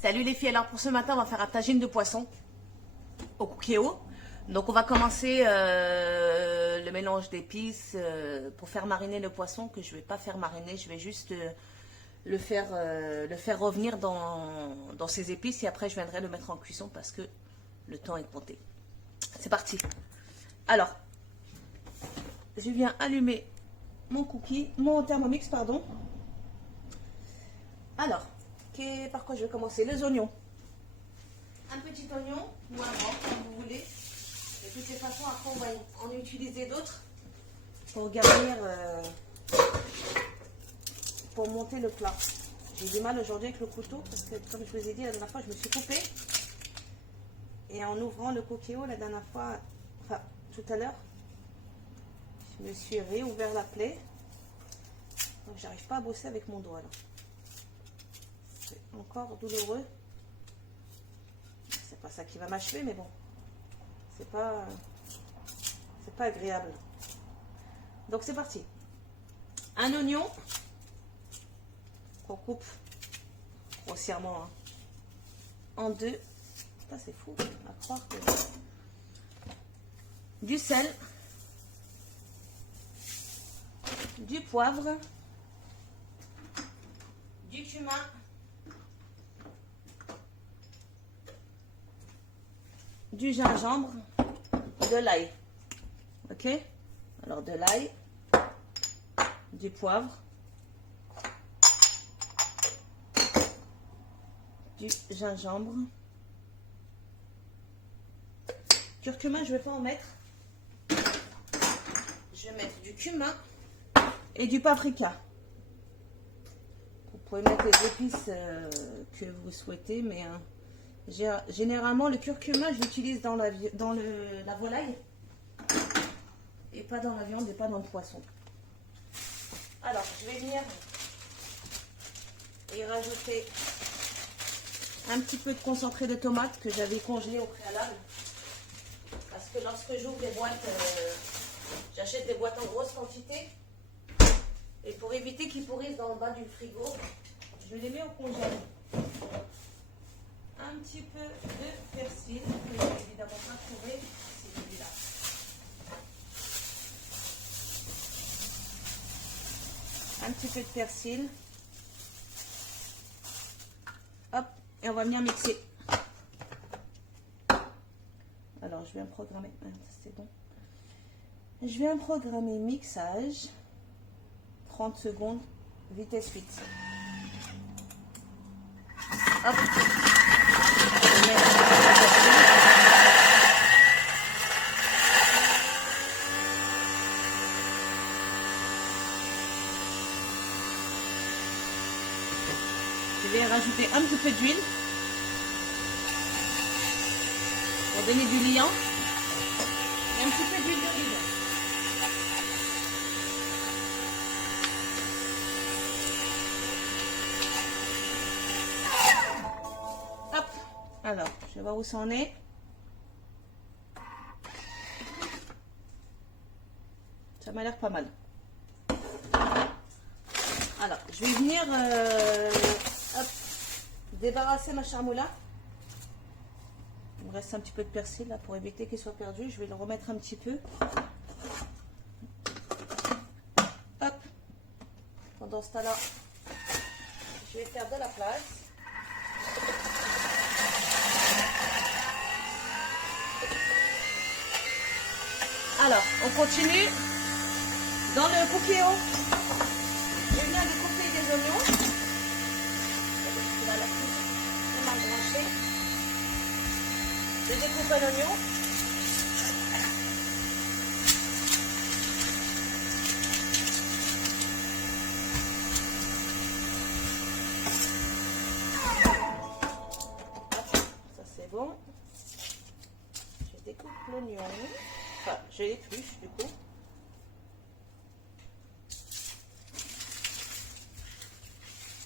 Salut les filles, alors pour ce matin on va faire un tagine de poisson au cookéo. Donc on va commencer le mélange d'épices pour faire mariner le poisson, que je ne vais pas faire mariner, je vais juste le faire revenir dans ses épices et après je viendrai le mettre en cuisson parce que le temps est compté. C'est parti. Alors, je viens allumer mon Thermomix, pardon. Alors, par quoi je vais commencer? Les oignons. Un petit oignon ou un grand, comme vous voulez. De toutes les façons, après, on va en utiliser d'autres pour garnir, pour monter le plat. J'ai du mal aujourd'hui avec le couteau parce que, comme je vous ai dit la dernière fois, je me suis coupée. Et en ouvrant le cookéo la dernière fois, enfin, tout à l'heure, je me suis réouvert la plaie. Donc, j'arrive pas à bosser avec mon doigt là. Encore douloureux. C'est pas ça qui va m'achever, mais bon, c'est pas agréable. Donc c'est parti. Un oignon qu'on coupe grossièrement en deux. Ça c'est fou à croire que... Du sel, du poivre, du cumin, du gingembre, de l'ail. Ok? Alors de l'ail, du poivre, du gingembre, curcuma, je ne vais pas en mettre. Je vais mettre du cumin et du paprika. Vous pouvez mettre les épices que vous souhaitez, mais généralement, le curcuma, je l'utilise dans la volaille et pas dans la viande et pas dans le poisson. Alors, je vais venir y rajouter un petit peu de concentré de tomate que j'avais congelé au préalable. Parce que lorsque j'ouvre les boîtes, j'achète des boîtes en grosse quantité. Et pour éviter qu'ils pourrissent dans le bas du frigo, je les mets au congèle. Un petit peu de persil, que je vais évidemment pas trouver, c'est celui-là. Un petit peu de persil. Hop, et on va venir mixer. Alors, je viens programmer, c'est bon. Je viens programmer mixage, 30 secondes, vitesse 8. Hop. Je vais rajouter un petit peu d'huile pour donner du liant et un petit peu d'huile d'olive. Hop, alors je vais voir où ça en est. Ça m'a l'air pas mal. Alors, je vais venir débarrasser ma charmoula. Il me reste un petit peu de persil là pour éviter qu'il soit perdu. Je vais le remettre un petit peu. Hop. Pendant ce temps-là, je vais faire de la place. Alors, on continue. Dans le cookéo, je viens de couper des oignons. Je découpe un oignon. Ça c'est bon. Je découpe l'oignon. Enfin, je l'épluche du coup.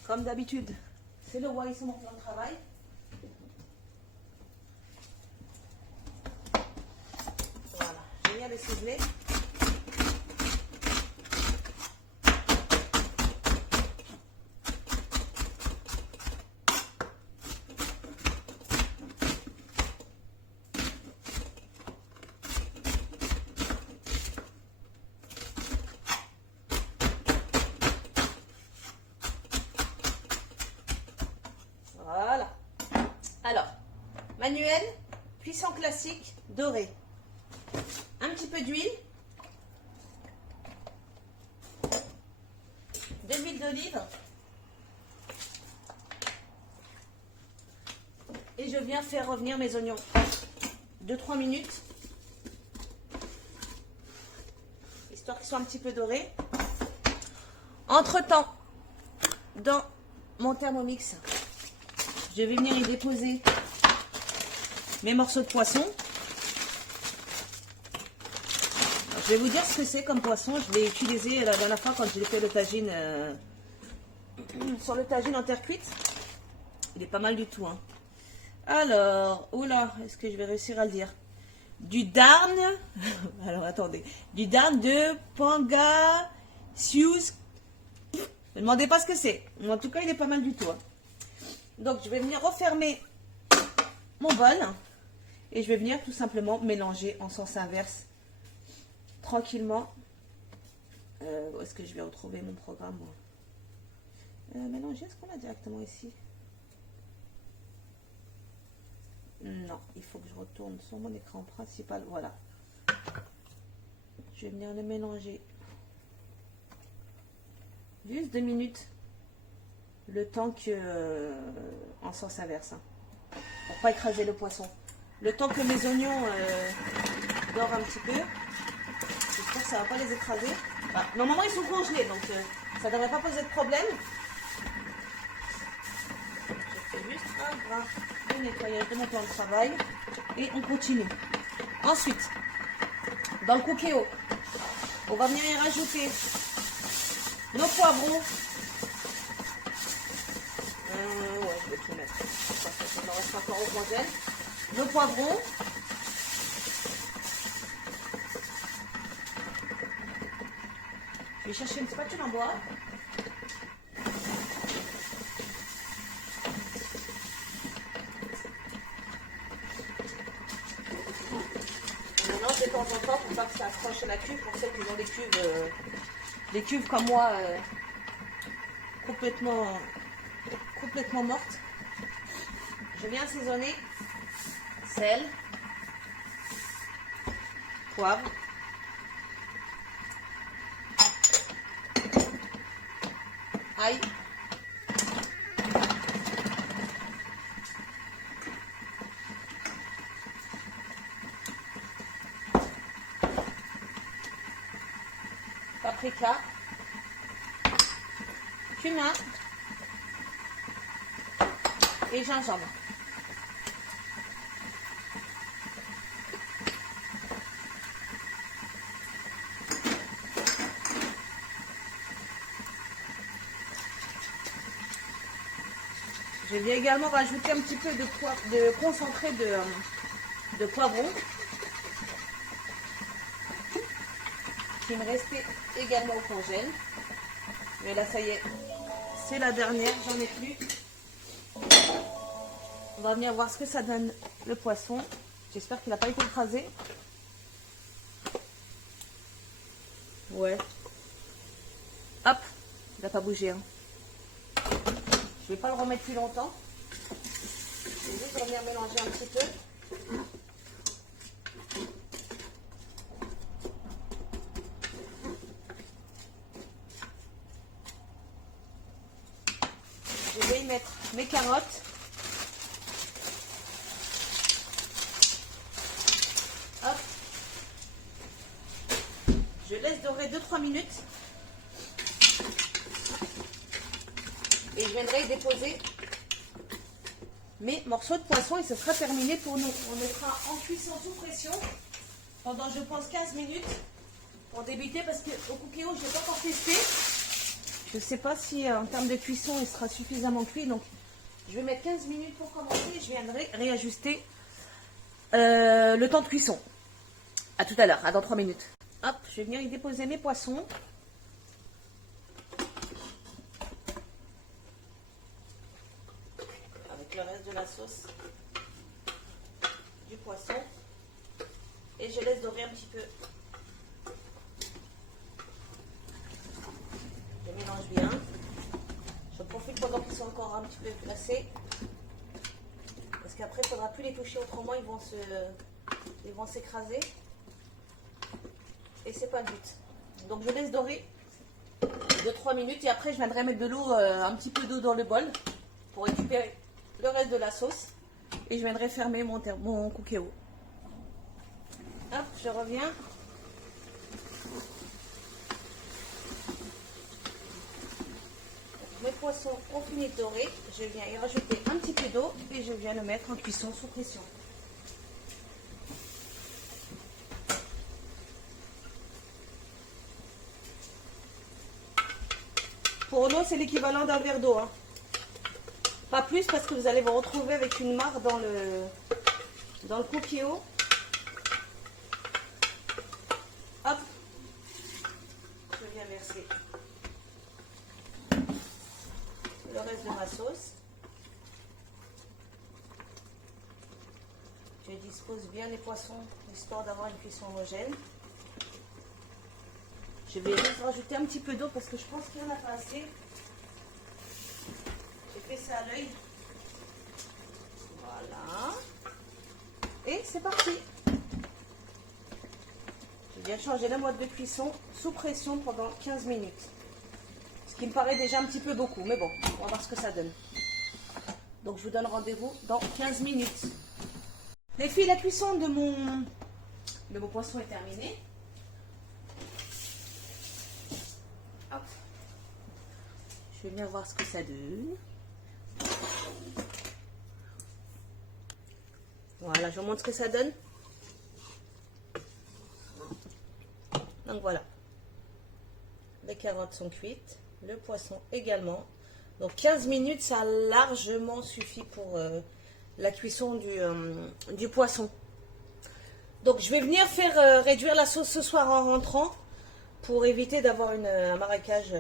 Comme d'habitude, c'est le roi, c'est mon plan de travail. Voilà, j'ai mis à le ciseler. Manuel, cuisson classique, doré. Un petit peu d'huile. De l'huile d'olive. Et je viens faire revenir mes oignons 2-3 minutes. Histoire qu'ils soient un petit peu dorés. Entre-temps, dans mon Thermomix, je vais venir y déposer mes morceaux de poisson. Alors, je vais vous dire ce que c'est comme poisson. Je l'ai utilisé la dernière fois quand j'ai fait le tagine sur le tagine en terre cuite. Il est pas mal du tout. Hein. Alors, oula, est-ce que je vais réussir à le dire? Du darn, alors attendez, du darn de Pangasius. Ne me demandez pas ce que c'est. En tout cas, il est pas mal du tout. Hein. Donc, je vais venir refermer mon bol et je vais venir tout simplement mélanger en sens inverse tranquillement. Où est-ce que je vais retrouver mon programme? Mélanger, est-ce qu'on l'a directement ici? Non, il faut que je retourne sur mon écran principal. Voilà. Je vais venir le mélanger. Juste 2 minutes. Le temps que... en sens inverse. Hein, pour pas écraser le poisson. Le temps que mes oignons dorent un petit peu. J'espère que ça va pas les écraser. Bah, normalement, ils sont congelés, donc ça devrait pas poser de problème. Je fais juste un bras de nettoyage de mon plan de travail et on continue. Ensuite, dans le cookéo, on va venir y rajouter nos poivrons. Ouais, je vais tout mettre. Il en reste encore au congèle. Nos poivrons. Je vais chercher une spatule en bois. De temps en temps pour pas que ça accroche à la cuve, pour ceux qui ont des cuves comme moi complètement mortes. Je viens assaisonner sel, poivre, ail, paprika, cumin et gingembre. Je vais également rajouter un petit peu de concentré de poivron qui me restait également au congèle. Mais là, ça y est, c'est la dernière, j'en ai plus. On va venir voir ce que ça donne le poisson. J'espère qu'il n'a pas été écrasé. Ouais. Hop, il n'a pas bougé. Hein. Je ne vais pas le remettre plus longtemps. Je vais juste venir mélanger un petit peu. Je vais y mettre mes carottes. Hop. Je laisse dorer 2-3 minutes. Et je viendrai y déposer mes morceaux de poisson et ce sera terminé pour nous. On mettra en cuisson sous pression pendant, je pense, 15 minutes pour débuter parce qu'au cookéo, je n'ai pas encore testé. Je ne sais pas si en termes de cuisson, il sera suffisamment cuit. Donc, je vais mettre 15 minutes pour commencer et je viendrai réajuster le temps de cuisson. À tout à l'heure, à dans 3 minutes. Hop, je vais venir y déposer mes poissons. Avec le reste de la sauce du poisson. Et je laisse dorer un petit peu. Je mélange bien. Je profite pendant qu'ils sont encore un petit peu glacés. Parce qu'après, il ne faudra plus les toucher, autrement ils vont s'écraser. Et c'est pas le but. Donc je laisse dorer 2-3 minutes et après je viendrai mettre de l'eau, un petit peu d'eau dans le bol pour récupérer le reste de la sauce. Et je viendrai fermer mon cookéo. Hop, je reviens. Mes poissons ont fini de dorer. Je viens y rajouter un petit peu d'eau et je viens le mettre en cuisson sous pression. Pour l'eau, c'est l'équivalent d'un verre d'eau. Hein. Pas plus parce que vous allez vous retrouver avec une mare dans le cookéo. Hop. Je viens verser le reste de ma sauce. Je dispose bien les poissons histoire d'avoir une cuisson homogène. Je vais juste rajouter un petit peu d'eau parce que je pense qu'il n'y en a pas assez. J'ai fait ça à l'œil. Voilà. Et c'est parti. Je viens changer la mode de cuisson sous pression pendant 15 minutes. Ce qui me paraît déjà un petit peu beaucoup. Mais bon, on va voir ce que ça donne. Donc je vous donne rendez-vous dans 15 minutes. Les filles, la cuisson de mon poisson est terminée. Hop. Je vais bien voir ce que ça donne. Voilà, je vous montre ce que ça donne. Donc voilà. Les carottes sont cuites. Le poisson également. Donc 15 minutes, ça a largement suffi pour la cuisson du poisson. Donc je vais venir faire réduire la sauce ce soir en rentrant pour éviter d'avoir un marécage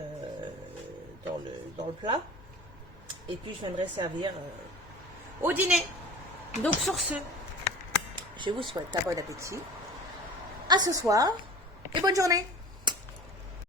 dans le plat. Et puis je viendrai servir au dîner. Donc sur ce, je vous souhaite un bon appétit. À ce soir et bonne journée.